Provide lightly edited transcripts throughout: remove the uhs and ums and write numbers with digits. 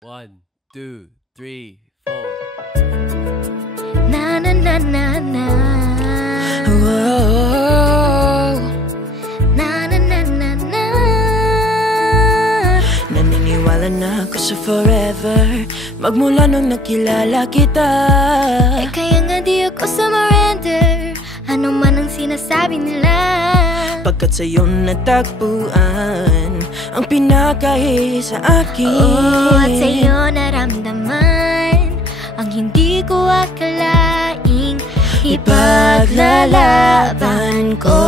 One, two, three, four. Na na na na na. Whoa. Na na na na na. Naniniwala na ako sa forever magmula nung nakilala kita. Kaya nga di ako surrender ano man ang sinasabi nila. Pagkat sa'yo natagpuan ang pinakahi sa akin. At sa'yo naramdaman ang hindi ko akalaing ipaglalaban ko.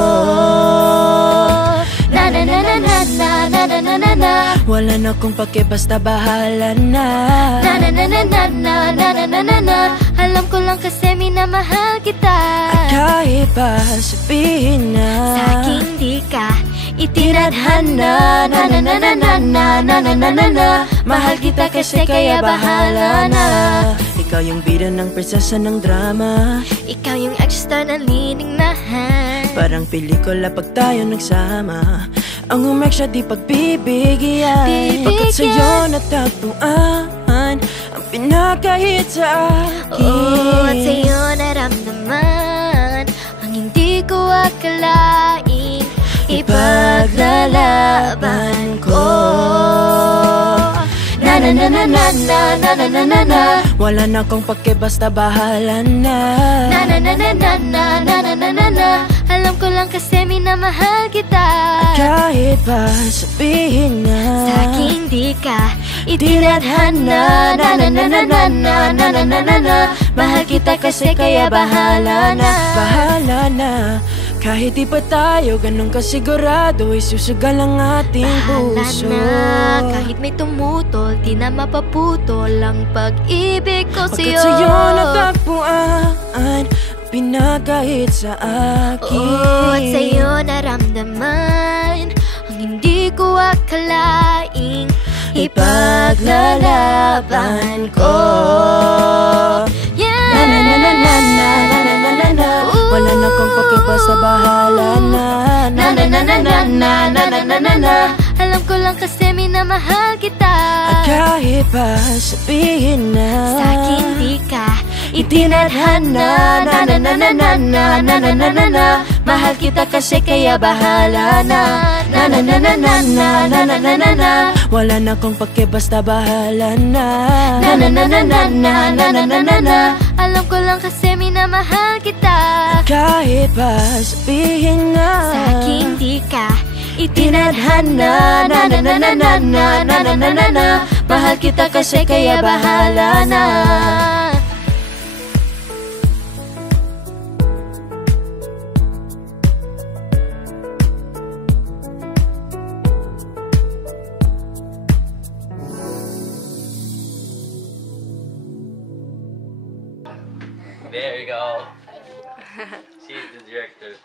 Na na na na na na na na na na na. Wala na kung pake basta bahala na. Na na na na na na na na na na na. Alam ko lang kasi minamahal kita. At kahit pa sabihin na sa aking di ka itinadhana. Na na na na na na na na na na na. Mahal kita kasi kaya bahala na. Ikaw yung bida ng prinsesa ng drama. Ikaw yung extra na linignahan. Parang pelikula pag tayo nagsama. Ang umeksya di pagbibigyan. Pagkat sa'yo natagpuan ang pinakahit sa akin. At sa'yo naramdaman ang hindi ko akalaing ipaglalaban ko. Na na na na na na na na na na na. Wala na kung pake basta bahala na. Na na na na na na na na na na na. Alam ko lang kasi minamahal kita. At kahit pa sabihin na sa aking di ka itinadhana. Na na na na na na na na na na na. Mahal kita kasi kaya bahala na. Bahala na. Kahit di pa tayo ganun kasigurado, isusugal ang ating puso. Bahala na. Kahit may tumutol, di na mapaputol ang pag-ibig ko sa'yo. Pagkat sa'yo natagpuan ang pinakahit sa akin. At sa'yo naramdaman ang hindi ko akalaing ipaglalaban ko. Yeah. Na na na na na na na na na na na. Wala na kung pake basta bahala na. Na na na na na na na na na na na. Alam ko lang kasi minamahal kita. At kahit pa sabihin na sa akin di ka itinadhana. Na na na na na na na na na na na. Mahal kita kasi kaya bahala na. Na na na na na na na na na na na. wala na kung pake basta bahala na. Na na na na na na na na na na na. Alam ko lang kasi minamahal kita. Kahit pa sabihin na sa aking di ka itinadhana. Na na na na na na na na na na na. Mahal kita kasi kaya bahala na. There you go. She's the director.